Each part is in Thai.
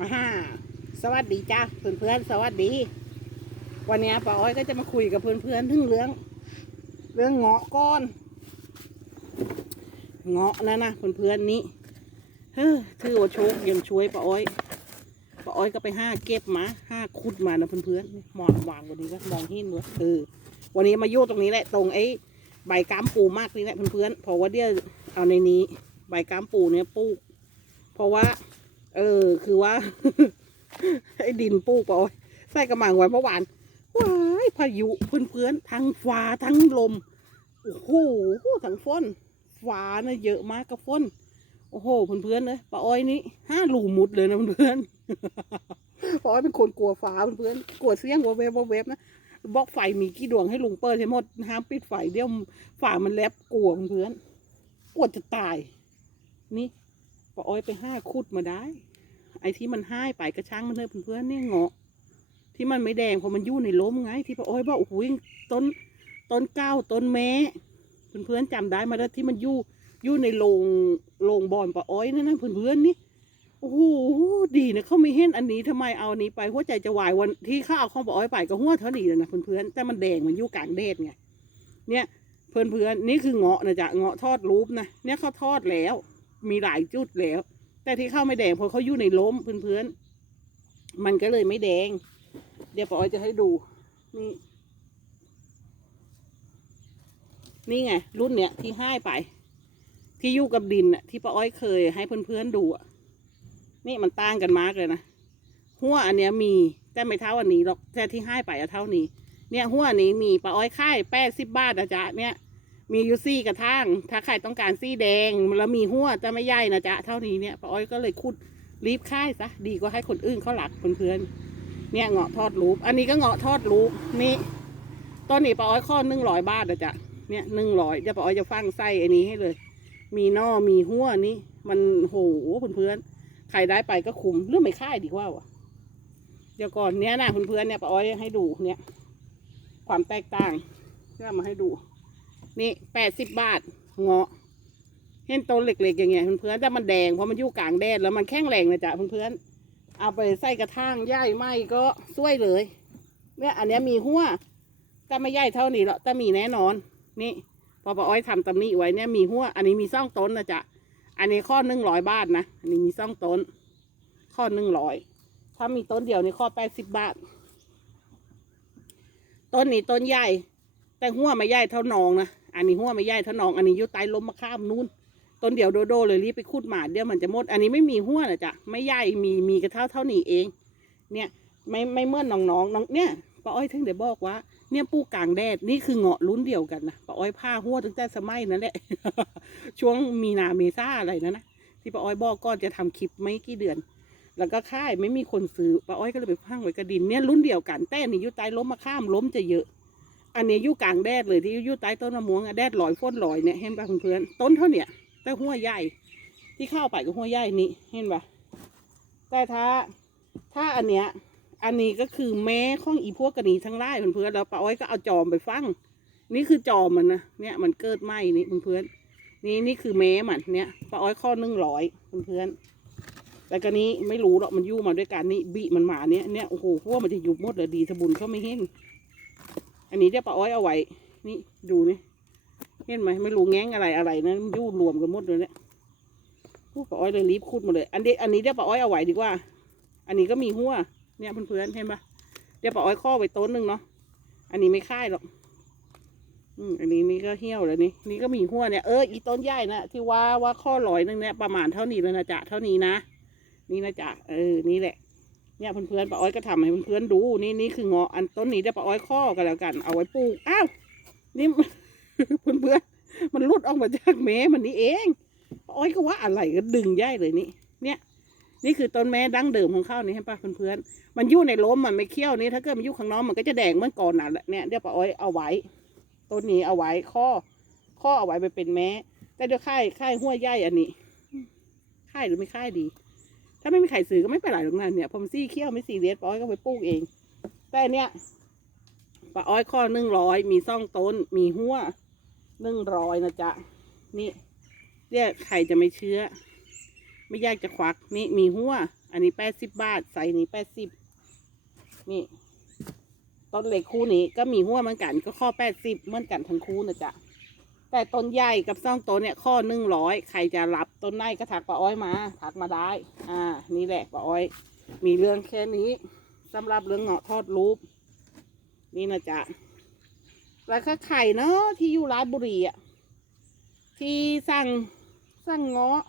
อ่าสวัสดีจ้าเพื่อนเพื่อนๆสวัสดี วันนี้ป้าอ้อยก็จะมาคุยกับเพื่อนเพื่อนถึงเรื่อง เรื่องเงาะก้อนเงาะนะนะเพื่อนเพื่อนๆนี้เฮ้อถือว่าโชคยังช่วยป้าอ้อยป้าอ้อยก็ไปห้าเก็บมาห้าคุดมานะเพื่อนเพื่อนๆมองวางวันนี้ก็มองเห็นด้วยเออวันนี้มาโยกตรงนี้แหละตรงไอ้ใบก้ามปูมากนี่แหละเพื่อนเพื่อนๆเพราะว่าเดี๋ยวเอาในนี้ ใบก้ามปูเนี่ยปลูก เพราะว่า เออ คือว่า ไอ้ดินปูกปอยใส่กระมังไว้เมื่อวานว้ายพายุเพื่อนๆทั้งฟ้าทั้งลมโอ้โหทั้งฝนฟ้านะเยอะมากกับฝนโอ้โหเพื่อนๆเลยป้าอ้อยนี่ห้าหลูมุดเลยนะเพื่อนๆป้าอ้อยเป็นคนกลัวฟ้าเพื่อนๆกลัวเสียงวัวเวบวัวเวบนะบล็อกไฟมีกี่ดวงให้ลุงเปิดให้หมดห้ามปิดไฟเดี๋ยวฝ่ามันแลบกลัวเพื่อนๆกลัวจะตาย นี่ป้าอ้อยไปห้าคุดมาได้ ไอ้ที่มันห้ายไปกระช่างมันเลยเพื่อนๆเนี่ยเงาะ ที่มันไม่แดงเพราะมันยู่ในล้มไง ที่ป้าอ้ยบอกโอ้โหต้นต้นเก้าต้นแม้เพื่อนๆจำได้มาแล้วที่มันยู่ยู่ในโรงโรงบอนป้าอ้อยนั่นนะเพื่อนๆนี่โอ้โหดีนะเขาไม่เห็นอันนี้ทำไมเอาอันนี้ไปหัวใจจะวายวันที่เขาเอาของป้าอ้อยไปก็หัวเท่านี้เลยนะเพื่อนๆแต่มันแดงมันยู่กลางแดดไงเนี่ยเพื่อนๆนี่คือเงาะนะจ๊ะเงาะทอดรูปนะเนี่ยเขาทอดแล้ว มีหลายจุดแล้ว แต่ที่เข้าไม่แดงเพราะเขาอยู่ในล้มเพื่อนๆมันก็เลยไม่แดง เดี๋ยวปออยจะให้ดูนี่นี่ไง รุ่นเนี้ยที่ให้ไป ที่อยู่กับดินน่ะที่ป้าอ้อยเคยให้เพื่อนๆดูอะนี่มันต่างกันมากเลยนะหัวอันเนี้ยมีแต่ไม่เท่าอันนี้หรอกแต่ที่ให้ไปอะเท่านี้ เนี่ยหัวอันนี้มีป้าอ้อยค่ายแปดสิบบาทนะจ๊ะเนี่ย มีอยู่ซี่กระทั่งถ้าใครต้องการซี่แดงแล้วมีหัวจะไม่ใหญ่นะจ๊ะเท่านี้เนี่ยป้าอ้อยก็เลยคุดรีบค่ายซะดีกว่าให้คนอื่นเขาหลักเพื่อนๆเนี่ยเงาะทอดรูป อันนี้ก็เงาะทอดรูปนี่ต้นนี้ป้าอ้อยข้อหนึ่งร้อยบาทนะจ๊ะเนี่ยหนึ่งร้อยเดี๋ยวป้าอ้อยจะฟังไส้อันนี้ให้เลย มีนอมีหัวนี่มันโหเพื่อนๆใครได้ไปก็คุ้มเรื่องไม่ค่ายดีกว่าวะเดี๋ยวก่อนเนี้ยนะเพื่อนๆเนี่ยป้าอ้อยให้ดูเนี่ย ความแตกต่างเพื่อมาให้ดู นี่แปดสิบบาทเงาะเห็นต้นเล็กๆอย่างเงี้ยเพื่อนๆแต่มันแดงเพราะมันอยู่กลางแดดแล้วมันแข็งแรงนะจ๊ะเพื่อนๆเอาไปใส่กระถางย่ายไหมก็ช่วยเลยเนี่ยอันนี้มีหัวแต่ไม่ใหญ่เท่านี้หรอกแต่มีแน่นอน นี่พอป้าอ้อยทำตำหนี้ไว้เนี่ยมีหัวอันนี้มีซ่องต้นนะจ๊ะอันนี้ข้อหนึ่งร้อยบาทนะอันนี้มีซ่องต้น ข้อหนึ่งร้อยถ้ามีต้นเดียวนี่ข้อแปดสิบบาท ต้นนี้ต้นใหญ่ แต่หัวไม่ใหญ่เท่าน้องนะ อันนี้หัวไม่ใหญ่เท่าน้อง อันนี้อยู่ใต้ล้มมะข้ามนู้นต้นเดียวโดโดเลยรีบไปคูดหมาเดี๋ยวมันจะหมด อันนี้ไม่มีหัวนะจ๊ะ ไม่ใหญ่ มี มีกระเท่าเท่านี้เอง เนี่ย ไม่ไม่เมื่อนน้องน้องน้องเนี่ยป้าอ้อยถึงได้บอกว่า เนี่ยปลูกกลางแดด นี่คือเงาะรุ่นเดียวกันนะป้าอ้อยผ้าหัวตั้งแต่สมัยนั้นแหละ ช่วงมีนาเมษาอะไรนะนะ ที่ป้าอ้อยบอกก่อนจะทำคลิปไม่กี่เดือน แล้วก็ค่ายไม่มีคนซื้อป้าอ้อยก็เลยไปพังไว้กระดินเนี่ยรุ่นเดียวกันแต่นี่อยู่ใต้ล้มมะข้ามล้มจะเยอะ อันนี้อยู่กลางแดดเลยที่อยู่ใต้ต้นมะม่วงอะแดดลอยฝนลอยเนี่ยเห็นป่ะเพื่อนๆต้นเท่าเนี้ยแต่หัวใหญ่ที่เข้าไปก็หัวใหญ่นี่เห็นป่ะแต่ถ้าถ้าอันเนี้ยอันนี้ก็คือแม้ข้องอีพวกกระนีทั้งไล่เพื่อนๆแล้วป้าอ้อยก็เอาจอมไปฟังนี่คือจอมมันนะเนี่ยมันเกิดไหมนี่เพื่อนๆนี่นี่คือแม้มันเนี่ยป้าอ้อยข้อนึ่งร้อยเพื่อนๆแล้วก็นี้ไม่รู้หรอกมันยู่มาด้วยกันนี่บีมันหมาเนี่ยเนี่ยโอ้โหพวกมันจะยุบหมดเลยดีทบุญเขาไม่เห็น อันนี้เดี๋ยวป้าอ้อยเอาไว้ นี่ดูนี่เห็นไหมไม่รู้แง้งอะไรอะไรนะมันยู่รวมกันหมดเลยเนี่ยพูดป้าอ้อยเลยรีบคูดมาเลย อันนี้อันนี้เดี๋ยวป้าอ้อยเอาไว้ดีกว่า อันนี้ก็มีหัว เนี่ยเพื่อนๆเห็นปะเดี๋ยวป้าอ้อยข้อไว้ต้นหนึ่งเนาะ อันนี้ไม่ค่ายหรอก อืมอันนี้นี่ก็เหี่ยวแล้วนี่ นี่ก็มีหัวเนี่ย เอออีต้นใหญ่นะที่ว่าว่าข้อลอยหนึงเนี่ยประมาณเท่านี้เลยนะจ๊ะเท่านี้นะ นี่นะจ๊ะเออ นี่แหละ เนี่ยเพื่อนๆป้าอ้อยก็ทำให้เพื่อนๆดูนี่นี่คือเงาะอันต้นนี้เดี๋ยวป้าอ้อยข้อกันแล้วกัน เอาไว้ปลูกอ้าวนี่เพื่อนๆมันหลุดออกมาจากแม้มันนี่เองป้าอ้อยก็ว่าอะไรก็ดึงย่ายเลยนี่เนี่ยนี่คือต้นแม้ดั้งเดิมของเขานี่เห็นปะเพื่อนๆ มันอยู่ในล้มมันไม่เคี้ยวนี่ถ้าเกิดมันอยู่ข้างนอกมันก็จะแดงเหมื่อนก่อนน่ะแหละเนี่ยเดี๋ยวป้าอ้อยเอาไว้ต้นนี้เอาไว้ข้อ ข้อเอาไว้ไปเป็นแม้แต่เดี๋ยวค่ายค่ายห้วยใหญ่อันนี้ค่ายหรือไม่ค่ายดี ถ้าไม่มีใครซื้อก็ไม่เป็นไรหรอกนะเนี่ยผมซี่เคี้ยวไม่ซีเรียสป้าอ้อยก็ไปปลูกเอง แต่เนี่ยป้าอ้อยข้อหนึ่งร้อยมีซ่องต้น มีหัวหนึ่งร้อยนะจ๊ะ นี่เรียกใครจะไม่เชื่อ ไม่ยากจะควัก นี่มีหัว อันนี้แปดสิบบาทไซส์นี้แปดสิบ นี่ ต้นเล็กคู่นี้ก็มีหัวเหมือนกัน ก็ข้อแปดสิบเหมือนกันทั้งคู่นะจ๊ะ แต่ต้นใหญ่กับซ่องต้นเนี่ยข้อหนึ่งร้อยใครจะรับต้นไหนก็ถักป้าอ้อยมาถักมาได้ อ่า นี่แหละป้าอ้อย มีเรื่องแค่นี้สำหรับเรื่องเงาะทอดรูป นี่นะจ๊ะแล้วก็ไข่เนาะที่อยู่ร้าชบุรีอะที่สั่งสั่งเงาะ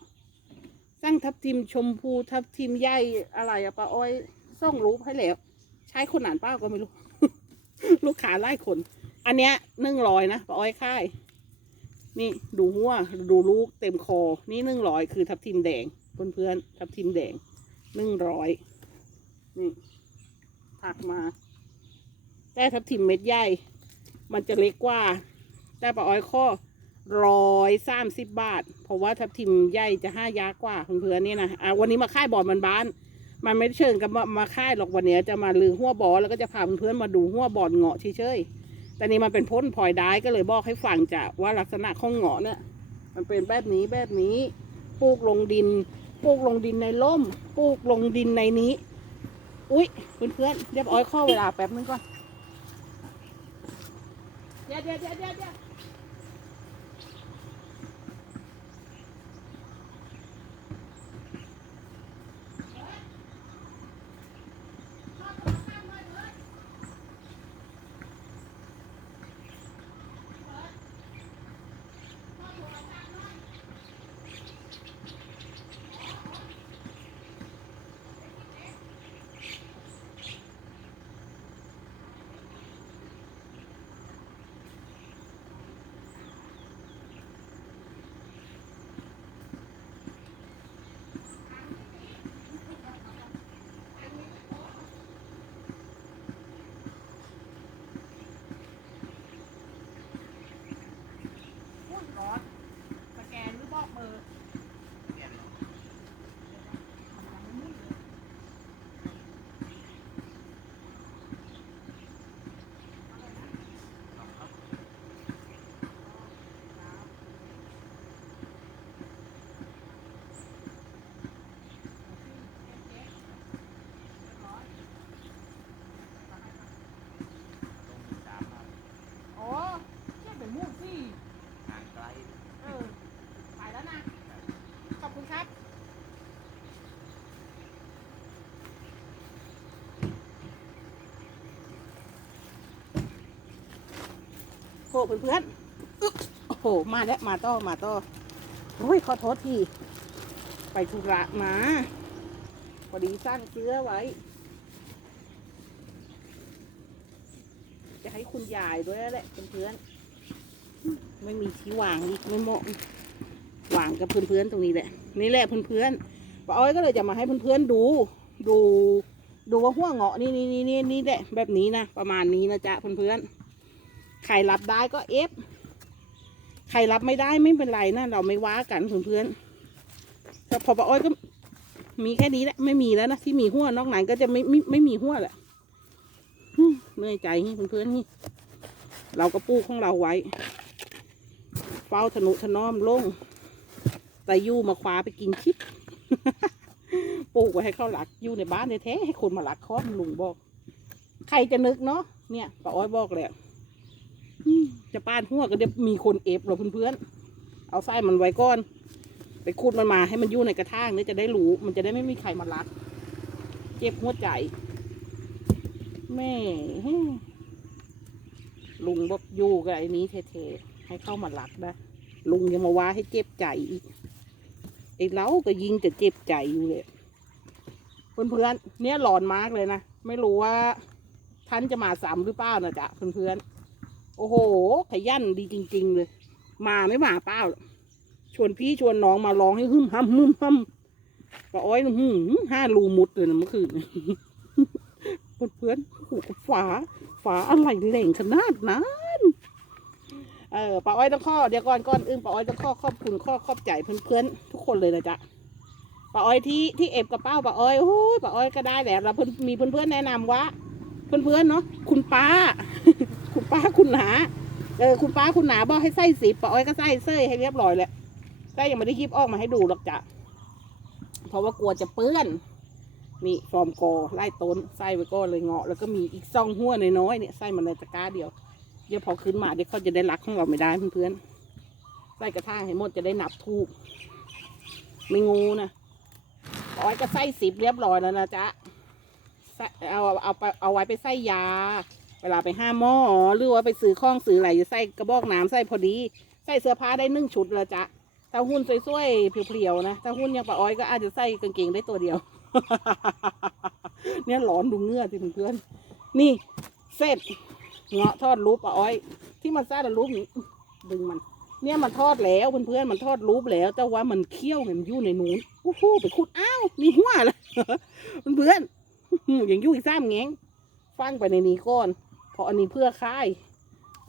สั่งทับทิมชมพูทับทิมใหญ่อะไรอะป้าอ้อยส่งรูปให้แล้วใช้คนอ่านป้าก็ไม่รู้ ลูกค้าไล่คน อันเนี้ยหนึ่งร้อยนะป้าอ้อยค่าย นี่ดูหัวดูลูกเต็มคอ นี่หนึ่งร้อยคือทับทิมแดงเพื่อนๆทับทิมแดงหนึ่งร้อยนี่ถักมาแต่ทับทิมเม็ดใหญ่ มันจะเล็กกว่า แต่ป้าอ้อยข้อร้อยสามสิบบาท เพราะว่าทับทิมใหญ่จะห้ายากกว่าเพื่อนๆนี่นะอะวันนี้มาค่ายบอลมันบ้าน มันไม่ได้เชิญกับมามาค่ายหรอกวันนี้จะมาลือหัวบอลแล้วก็จะพาเพื่อนๆมาดูหัวบอลเงาะเฉยๆ แต่นี่มันเป็นพ้นพลอยได้ก็เลยบอกให้ฟังจ้ะว่าลักษณะของเงาะเนี่ยมันเป็นแบบนี้แบบนี้ปลูกลงดินปลูกลงดินในล่มปลูกลงดินในนี้ อุ๊ยเพื่อนเพื่อนเรียบร้อยข้อเวลาแป๊บนึงก่อนเดี๋ยวเดี๋ยวเดี๋ยวเดี๋ยวเดี๋ยว พูดร้อนสแกนหรือบอกเบอร์โอ้แค่เป็นมูกสิ เออไปแล้วนะ ขอบคุณครับ โหเพื่อนๆอึ๊บโอ้โห มาแล้วมาต่อมาต่อโอ้ยขอโทษทีไปธุระมาพอดีสร้างเสื้อไว้ จะให้คุณยายด้วยแหละเพื่อนๆไม่มีที่วางอีกไม่เหมาะวางกับเพื่อนๆตรงนี้แหละ นี่แหละเพื่อนๆป้าอ้อยก็เลยจะมาให้เพื่อนๆดู ดูดูว่าหัวเงาะนี่นี่นี่นี่นี่แหละแบบนี้นะประมาณนี้นะจ๊ะเพื่อนๆ ใครรับได้ก็เอฟใครรับไม่ได้ไม่เป็นไรนะเราไม่ว่ากันเพื่อนๆแต่พอป้าอ้อยก็มีแค่นี้แหละไม่มีแล้วนะที่มีหัวนอกนั้นก็จะไม่ไม่ไม่มีหัวแหละฮึ่มเหนื่อยใจนี่เพื่อนๆนี่ เราก็ปลูกของเราไว้ เฝ้าธนุถนอมลงแต่ยู่มาคว้าไปกินชิปปลูกไว้ให้เขาหลักอยู่ในบ้านแท้ๆให้คนมาหลักครอบลุงบอก ใครจะนึกเนาะเนี่ยป้าอ้อยบอกเลย จะป้านหัวก็เดี๋ยวมีคนเอฟเราเพื่อนๆ เอาไส้มันไว้ก่อน ไปคูดมันมาให้มันอยู่ในกระถางเนี่ยจะได้รู้ มันจะได้ไม่มีใครมาลักเจ็บหัวใจ แม่ลุงบอกอยู่กับไอ้นี้เท่ๆให้เข้ามาลักนะลุงยังมาว่าให้เจ็บใจอีกไอ้เล้าก็ยิงจะเจ็บใจอยู่เลยเพื่อนๆเนี่ยหลอนมากเลยนะ ไม่รู้ว่าท่านจะมาซ้ำหรือเปล่านะจ๊ะเพื่อนๆ โอ้โห ขยันดีจริง ๆ เลย มาไม่มาเปล่าชวนพี่ชวนน้องมาร้องให้หึมห้ำหึมห้ำป้าอ้อยหึมห้ารูมุดเลยนะเมื่อคืนเพื่อนๆโอ้โหฝา ฝาอะไรแหล่งขนาดนั้น เออป้าอ้อยต้องข้อเดี๋ยวก่อนก่อนอื่นป้าอ้อยต้องข้อขอบคุณข้อขอบใจเพื่อนๆทุกคนเลยนะจ๊ะป้าอ้อยที่ที่เอฟกระเป๋าป้าอ้อยโอ้ยป้าอ้อยก็ได้แหละแล้วเพื่อนมีเพื่อนๆแนะนำว่า เพื่อนๆเนาะคุณป้า คุณป้าคุณหนาเออคุณป้าคุณหนาบอกให้ใส่สีป้าอ้อยก็ใส่เส้ยให้เรียบร้อยแล้วแต่ยังไม่ได้ยิบออกมาให้ดูหรอกจ้ะเพราะว่ากลัวจะเปื้อนนี่ฟอร์มกอไล่ต้นไส้ไว้ก็เลยเงาะแล้วก็มีอีกซองหัวน้อยๆเนี่ยไส้มันในตะกร้าเดียวเดี๋ยวพอขึ้นมาเดี๋ยวเขาจะได้รักของเราไม่ได้เพื่อนๆไส้กระทางให้หมดจะได้นับถูกไม่งูนะอ้อยก็ไส้สิบเรียบร้อยแล้วนะจ๊ะเอาเอาไปเอาไว้ไปไส้ยา เวลาไปห้าหม้อหรือว่าไปซื้อข้องซื้ออะไรจะใส่กระบอกน้ำใส่พอดี ใส่เสื้อผ้าได้นึ่งชุดแล้วจ๊ะถ้าหุ้นสวยๆเพียวๆนะถ้าหุ้นยังปะอ้อยก็อาจจะใส่กางเกงได้ตัวเดียว เนี่ยหลอนดูเงื่อสิเพื่อนนี่เสร็จเงาะทอดรูปปะอ้อย ที่มันซ่าแต่รูปนี้ดึงมัน เนี่ยมันทอดแล้วเพื่อนๆมันทอดรูปแล้ว แต่ว่ามันเคี่ยวเห็นยู่ในนู้นโอ้โหไปขุดอ้าวมีหัวเลยเพื่อนๆอย่างยุ่ยซ้ำแงงฟังไปในนี้ก่อน ราะอันนี้เพื่อค่าย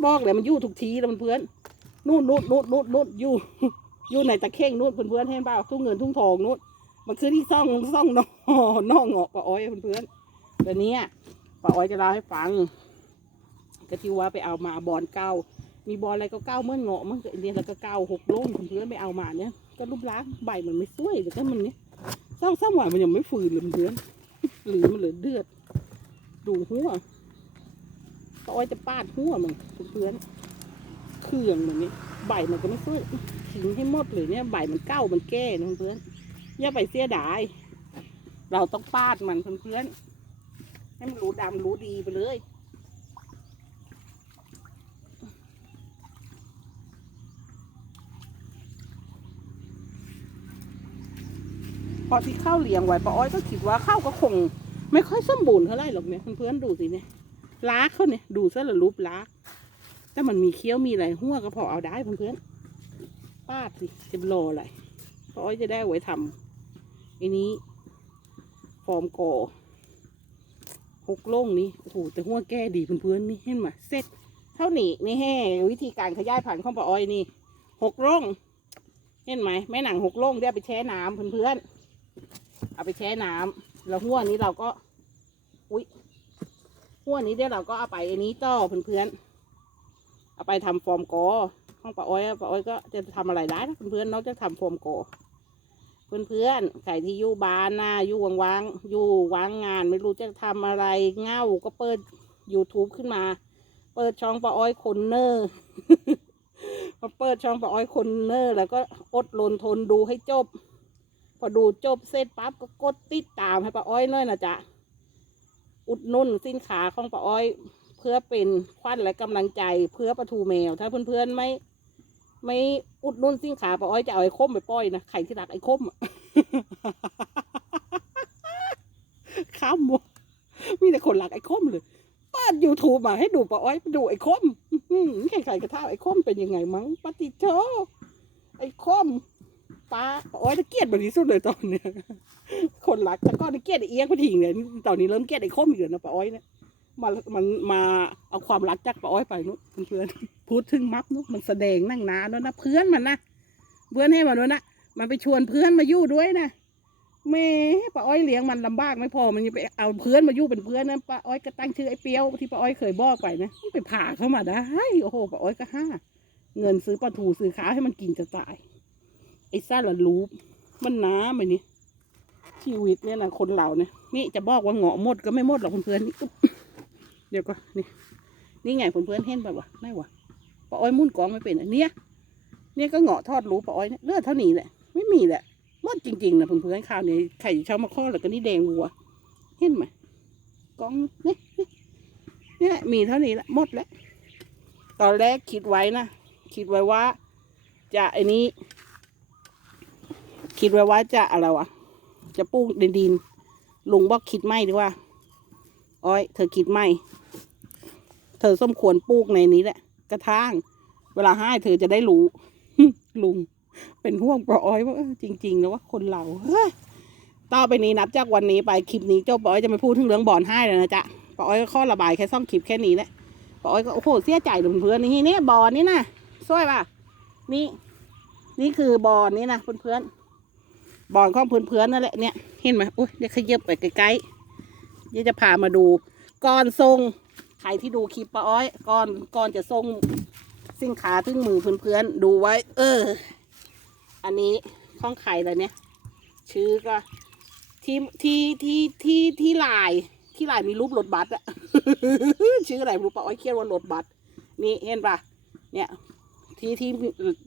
บอกเลยมันอยู่ทุกทีแล้วมันเพื่อนนู่นนู่นนู่นนู่นนู่นอยู่อยู่ในตะเข่งนู่นเพื่อนๆเห็นเปล่าทุ่งเงินทุ่งทองนู่นมันคือที่ซ่องซ่องนอนอกเงาะปะอ้อยเพื่อนๆแต่อนเดี๋ยวนี้ยปะอ้อยจะเล่าให้ฟังก็ที่ว่าไปเอามาบอลเก้ามีบอลอะไรก็เก้าเมื่อเงาะมันก็เนี่ยแล้วก็เก้าหกโล่งเพื่อนไปเอามาเนี่ยก็รูปล้างใบมันไม่สวยแต่ก็มันเนี่ยสร้างสร้างหวานมันยังไม่ฝืนเลยเพื่อนหรือมันเหลือเดือดดูหัว ปะอ้อยจะปาดหัวมันเพื่อนเครื่องมันนี่ใบมันก็ไม่สวยทิ้งให้หมดเลยเนี่ยใบมันเก้ามันแก่นะเพื่อนอย่าไปเสียดาย เราต้องปาดมันเพื่อนให้มันรู้ดำรู้ดีไปเลยพอที่ข้าวเลี้ยงไว้ป้าอ้อยก็คิดว่าข้าวก็คง ไม่ค่อยสมบูรณ์เท่าไหร่หรอกเนี่ยเพื่อนๆดูสิเนี่ย ล้ากเขาเนี่ย ดูซะละรูปล้ากแต่มันมีเคี้ยวมีอะไรหัวก็พอเอาได้เพื่อนๆปาดสิจะรออะไรป้าอ้อยจะได้ไว้ทำอันนี้ฟอร์มกอหกโล่งนี้โอ้โหแต่หัวแก่ดีเพื่อนๆนี่เห็นไหมเสร็จเท่านี้นี่แห่วิธีการขยายพันธุ์ของป้าอ้อยนี่หกโล่งเห็นไหมแม่หนังหกโล่งเดี๋ยวไปแช่น้ำเพื่อนๆเอาไปแช่น้ำแล้วหัวนี้เราก็ อุ้ย หัวนี้เดี๋ยวเราก็เอาไปอันนี้ต่อเพื่อนๆเอาไปทำฟอร์มกอห้องป้าอ้อยป้าอ้อยก็จะทำอะไรได้เพื่อนๆนอกจากทำฟอร์มกอเพื่อนๆใครที่อยู่บ้านนะอยู่ว่างๆอยู่ว่างงาน ไม่รู้จะทำอะไรเง่าก็เปิด YouTube ขึ้นมา เปิดช่องป้าอ้อยคนเนอร์พอเปิดช่องป้าอ้อยคนเนอร์ แล้วก็อดรนทนดูให้จบ พอดูจบเสร็จปั๊บก็กดติดตามให้ป้าอ้อยเลยนะจ๊ะ อุดนุ่นสินค้าของป้าอ้อย เพื่อเป็นขวัญและกำลังใจเพื่อประทูแมว ถ้าเพื่อนๆไม่ ไม่อุดนุ่นสินค้าป้าอ้อยจะเอาไอ้คมไปปล่อยนะใครที่รักไอ้คมข้ามหมดมีแต่คนรักไอ้คมเลยปิดยูทูบมาให้ดูป้าอ้อยไปดูไอ้คมอื้อหือใครๆกระท่าไอ้คมเป็นยังไงมั้งปฏิโชไอ้คม ป้าโอ้ยตะเกียดแบบที่สุดเลยตอนเนี้ยคนรักแต่ก็ตะเกียดไอ้เอียงไปทิ้งเนี่ยตอนนี้เริ่มเกลียดไอ้ข้มอีกแล้วนะป้าอ้อยเนี่ยมามันมาเอาความรักจากป้าอ้อยไปนู้นเพื่อนพูดถึงมักนู้นมันแสดงนั่งนานแล้วนะเพื่อนมันนะเพื่อนให้มันนู้นนะมันไปชวนเพื่อนมาอยู่ด้วยนะแม่ป้าอ้อยเลี้ยงมันลำบากไม่พอมันยังไปเอาเพื่อนมาอยู่เป็นเพื่อนนะป้าอ้อยก็ตั้งชื่อไอ้เปียวที่ป้าอ้อยเคยบอกไปนะไปผ่าเข้ามาได้โอ้โหป้าอ้อยก็ห้าเงินซื้อปลาทูซื้อข้าวให้มันกินจะตาย ไอ้ซาละรูปมันน้ำไปนี่ชีวิตเนี่ยนะคนเราเนี่ยนี่จะบอกว่าเหงาะหมดก็ไม่หมดหรอกเพื่อนๆนี่เดี๋ยวก็นี่นี่ไงเพื่อนๆเห็นแบบวะไม่วะปะอ้อยมุ่นกองไม่เป็นอะเนี่ยเนี่ยก็เหงาะทอดรูปะอ้อยเนี่ยเลือดเท่านี้แหละไม่มีแหละหมดจริงๆนะเพื่อนๆข้าวเนี่ยไข่ชาวมาข้อแล้วก็นี่แดงวัวเห็นไหมกองนี่นี่ยมีเท่านี้แหละหมดแล้วตอนแรกคิดไว้นะคิดไว้ว่า จะไอ้นี้ คิดไว้ว่าจะอะไรวะ จะปลูกในดิน ลุงบอกคิดไม่ดีว่า อ้อย เธอคิดไม่ เธอสมควรปลูกในนี้แหละ กระทางเวลาให้เธอจะได้รู้ ลุง เป็นห่วงปออ้อยว่าจริงๆนะว่าคนเราเฮ้ยต่อไปนี้นับจากวันนี้ไปคลิปนี้เจ้าปออ้อยจะไม่พูดถึงเรื่องบอนให้แล้วนะจ๊ะปออ้อยก็ข้อระบายแค่ซ่องคลิปแค่นี้แหละปออ้อยก็โอ้โหเสียใจเลยเพื่อนๆนี่นี่บอนนี่นะสวยป่ะ นี่ นี่คือบอนนี่นะเพื่อนๆ บอนของเพื่อนๆนั่นแหละเนี่ยเห็นไหมอุ้ยเดี๋ยวขยับไปใกล้ๆเดี๋ยวจะพามาดูก่อนทรงใครที่ดูคลิปป้าอ้อยก่อนก่อนจะทรงสินค้าถึงมือเพื่อนๆดูไว้ เออ อันนี้ข้องไข่แล้วเนี่ย ชื่อก็ที่ที่ที่ที่ที่ลายที่ลายมีรูปรถบัสอะชื่ออะไรไม่รู้ปะอ้อยเขียนว่ารถบัสนี่เห็นปะเนี่ย ที่ที่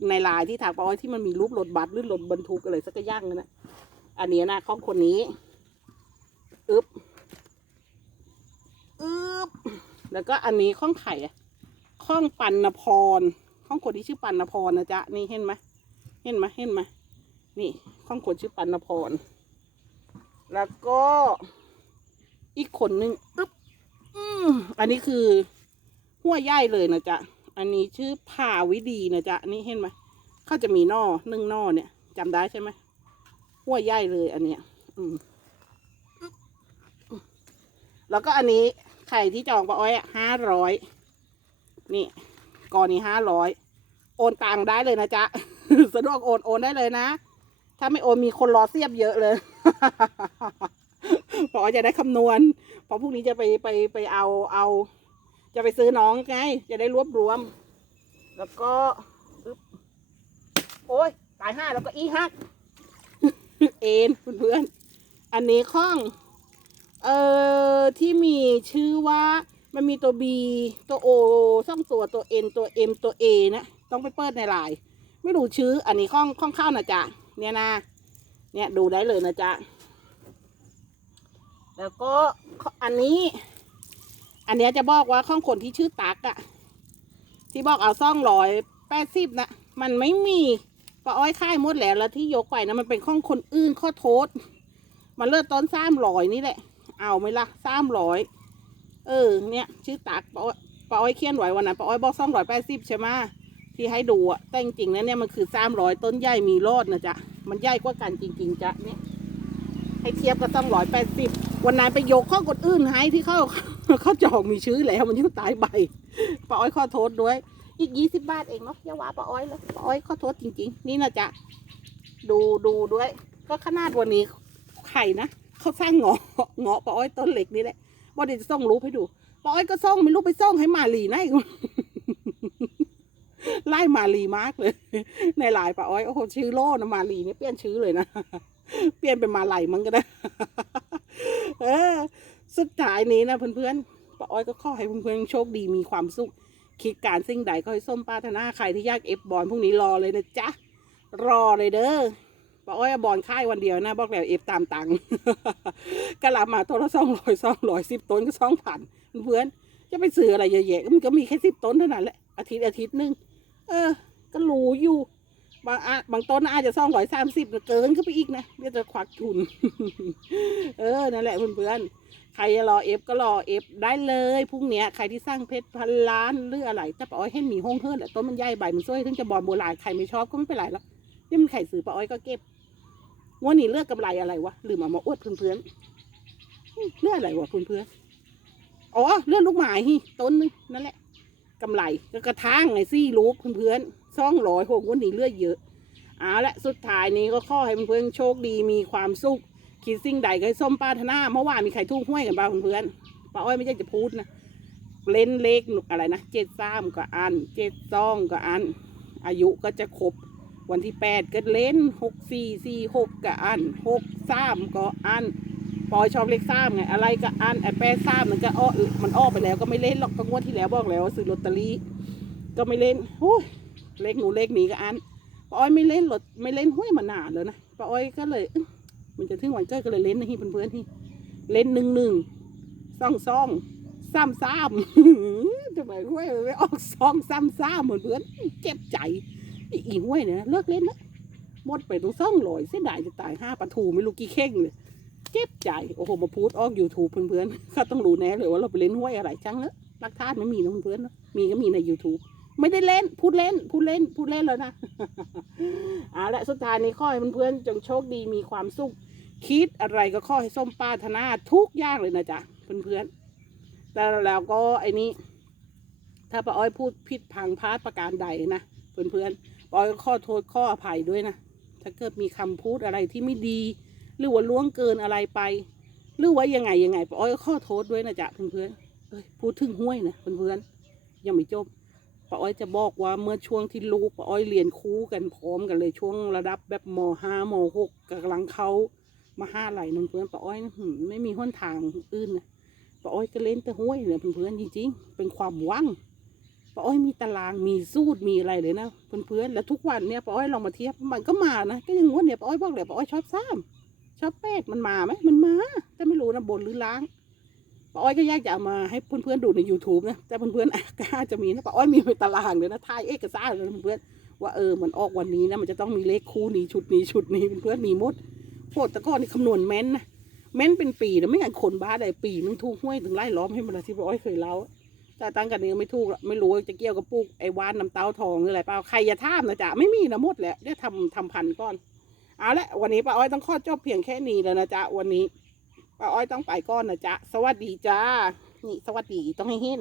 ในลายที่ถากปอที่มันมีรูปรถบัสหรือรถบรรทุกอะไรสักอย่างนั่นนะอันนี้นะของคนนี้อึบอึบแล้วก็อันนี้ข้องไข่ข้องปันนพรข้องคนที่ชื่อปันนพรนะจ๊ะนี่เห็นไหมเห็นไหมเห็นไหมนี่ข้องคนชื่อปันนพร แล้วก็อีกคนนึงอึบอืมอันนี้คือหัวใหญ่เลยนะจ๊ะ อันนี้ชื่อผาวิดีนะจ๊ะนี่เห็นไหมเขาจะมีนอหนึ่งนอเนี่ยจำได้ใช่ไหมหัวใหญ่เลยอันเนี้ย อืมแล้วก็อันนี้ไข่ที่จองปะอ้อยห้าร้อยนี่ก่อนนี้ห้าร้อยโอนตังได้เลยนะจ๊ะสะดวกโอนโอนได้เลยนะถ้าไม่โอนมีคนรอเสียบเยอะเลยพอจะได้คำนวณเพอพรุ่งนี้จะไปไปไปเอาเอา จะไปซื้อน้องไง จะได้รวบรวม แล้วก็โอ้ยตายห้าแล้วก็อีหัก เอ็นเพื่อนๆอันนี้ข้อง เอ่อ ที่มีชื่อว่ามันมีตัว B ตัว O ซ่องตัวตัว N ตัว M ตัว A นะต้องไปเปิดในไลน์ไม่รู้ชื่อ อันนี้ข้องข้องเข้านะจ๊ะเนี่ยนะเนี่ยดูได้เลยนะจ๊ะแล้วก็อันนี้ อันเนี้ยจะบอกว่าข้องคนที่ชื่อตักอะที่บอกเอาซ่องร้อยแปดสิบนะมันไม่มีป้าอ้อยค่ายมดแล้วแล้วที่ยกไปนะมันเป็นข้องคนอื่นข้อโทษ มันเลิศต้นสามร้อยนี่แหละ เอาไหมล่ะสามร้อยเออ เนี่ย ชื่อตักป้าอ้อยป้าอ้อยเขียนไว้วันนั้นป้าอ้อยบอกซ่องร้อยแปดสิบใช่ไหมที่ให้ดูอะแต่จริงๆนะเนี่ยมันคือสามร้อยต้นใหญ่มีรอดนะจ๊ะมันใหญ่กว่ากันจริง ๆจ้ะเนี่ย ให้เทียบก็ต้องร้อยแปดสิบวันนั้นไปยกข้อคนอื่นให้ที่เขาเขาจองมีชื่อแล้วมันยุ่ตายใบป้าอ้อยขอโทษด้วย อีกยี่สิบบาทเองเนาะอย่าว่าป้าอ้อยเลยป้าอ้อยขอโทษจริง ๆ นี่นะจ๊ะดูดูด้วย ก็ขนาดวันนี้ไข่นะเขาสร้างเงาะเงาะป้าอ้อยต้นเหล็กนี่แหละว่าเดี๋ยวจะส่งรูปให้ดูป้าอ้อยก็ส่งไม่รู้ไปส่งให้มาลีไหนไล่มาลีมากเลย ในไลน์ป้าอ้อยโอ้โหชื่อโล่นะมาลีเนี่ยเปลี่ยนชื่อเลยนะ เปลี่ยนเป็นมาไหลมันก็ได้เออสุดท้ายนี้นะเพื่อนๆป้าอ้อยก็ขอให้เพื่อนๆโชคดีมีความสุข คิดการสิ่งใดก็ให้ส้มปรารถนาใครที่อยากเอฟบอลพรุ่งนี้รอเลยนะจ๊ะ รอเลยเด้อป้าอ้อยเอาบอลค่ายวันเดียวนะบอกแล้วเอฟตามตังค์กะลามาตัวละสองร้อยสองร้อยสิบต้นก็สองพันเพื่อนๆจะไปซื้ออะไรเยอะแยะมันก็มีแค่สิบต้นเท่านั้นแหละอาทิตย์อาทิตย์หนึงเออ ก็รู้อยู่ บางอะบางต้นอาจจะสองร้อยสามสิบเกินก็ไปอีกนะเดี๋ยวจะควักทุน เออ นั่นแหละเพื่อนๆ ใครจะรอเอฟก็รอเอฟได้เลยพรุ่งนี้ใครที่สร้างเพชรพันล้านหรืออะไรแต่ป้าอ้อยให้มีห้องเฮิร์นแหละต้นมันใหญ่ใบมันสวยถึงจะบอลโบราณใครไม่ชอบก็ไม่เป็นไรหรอกนี่มันไข่สือป้าอ้อยก็เก็บงวันนี้เลือกกำไรอะไรวะลืมามาอวดเพื่อนๆเลือกอะไรวะเพื่อนๆอ๋อเลือกลูกหมายฮิต้นนึงนั่นแหละกำไรก็กระทางไงซี่ลูกเพื่อนๆ ซ่องร้อยหกวันนี้เลือกเยอะเอาละสุดท้ายนี้ก็ข้อให้เพื่อนโชคดีมีความสุขคิดสิ่งใดก็ให้ส้มปรารถนาเมื่อวานมีใครทุ่งห้วยกันบ้างเพื่อนป้าอ้อยไม่ใช่จะพูดนะเล่นเลขอะไรนะเจ็ดสามก็อันเจ็ดซองก็อัน อายุก็จะครบวันที่แปดก็เล่นหกสี่สี่หกก็อันหกสามก็อันปอยชอบเลขสามไงอะไรก็อันไอ้แปดสามมันก็อ้อมันอ้อไปแล้วก็ไม่เล่นหรอกก็งวดที่แล้วบอกแล้วซื้อลอตเตอรี่ก็ไม่เล่นโอ้ย เลขหนูเลขนี้ก็อันป้าอ้อยไม่เล่นรถไม่เล่นห้วยมานานแล้วนะป้าอ้อยก็เลยมันจะถึงวันเกิดก็เลยเล่นนะที่เพื่อนๆที่เล่นหนึ่งหนึ่งซองซองซ้ำซ้ำทำไมห้วยไม่ออกซองซ้ำซ้ำเหมือนเพื่อนเจ็บใจไอ้อีห้วยเนี่ยเลิกเล่นนะหมดไปตรงซ่องลอยเสียดายจะตายห้าปลาทูไม่รู้กี่เข่งเลยเจ็บใจโอ้โหมาพูดออกยูทูบเพื่อนๆเขาต้องรู้แน่เลยว่าเราไปเล่นห้วยอะไรจังเนอะรักท่านไม่มีนะเพื่อนๆมีก็มีใน YouTube ไม่ได้เล่น พูดเล่น พูดเล่น พูดเล่นแล้วนะเอาละสุดท้ายนี้ข้อให้เพื่อนๆจงโชคดีมีความสุข คิดอะไรก็ข้อให้ส้มปรารถนาทุกอย่างเลยนะจ๊ะเพื่อนๆแล้วแล้วก็ไอ้นี้ ถ้าป้าอ้อยพูดผิดพังพลาดประการใดนะเพื่อนๆป้าอ้อยก็ขอโทษข้ออภัยด้วยนะถ้าเกิดมีคำพูดอะไรที่ไม่ดี หรือว่าล่วงเกินอะไรไป หรือว่ายังไงยังไงป้าอ้อยก็ขอโทษด้วยนะจ๊ะเพื่อนๆเอ้ยพูดถึงห้วยนะเพื่อนๆยังไม่จบ ป้าอ้อยจะบอกว่าเมื่อช่วงที่ลูกป้าอ้อยเรียนคู่กันพร้อมกันเลยช่วงระดับแบบมห้ามหกกำลังเขามาห้าไหลนนเพื่อนป้าอ้อยไม่มีหนทางอื่นนะป้าอ้อยก็เล่นแต่ห้วยเนี่ยเพื่อนๆจริงๆเป็นความหวังป้าอ้อยมีตารางมีสูตรมีอะไรเลยนะเพื่อนๆแล้วทุกวันเนี่ยป้าอ้อยลองมาเทียบมันก็มานะก็ยังงวดเนี่ยป้าอ้อยบอกเลยป้าอ้อยชอบซ้ำชอบแปดมันมาไหมมันมาแต่ไม่รู้นะบนหรือล้าง ป้าอ้อยก็อยากจะามาให้เพื่อนๆดูใน YouTube นะแต่เพื่อนๆก็อาจจะมีนะป้าอ้อยมีเป็นตารางเลยนะทายเอกสารเลยนเพื่อนๆว่าเออมันออกวันนี้นะมันจะต้องมีเลขคู่นี้ชุดนี้ชุดนี้เพื่อนๆมีหมดโคตรตะก้อนนี่คำนวณแม่นนะแม่นเป็นปีนะไม่งั้นคนบ้าใดปีนึงถูกห้วยถึงไล่ล้อมให้มันละที่ป้าอ้อยเคยเล่าแต่ตั้งกันนี้ไม่ถูกไม่รู้ว่าจะเกี่ยวกับปลูกไอ้วานน้ำเต้าทองหรืออะไรเปล่าใครอย่าท่ามนะจ๊ะไม่มีนะหมดแหละเดี๋ยวทำทำพันก่อนเอาละวันนี้ป้าอ้อยต้องข้อจบเพียงแค่นี้แล้วนะจ๊ะวันนี้ ป้าอ้อยต้องไปก่อนนะจ๊ะ สวัสดีจ้า นี่สวัสดีต้องให้เห็น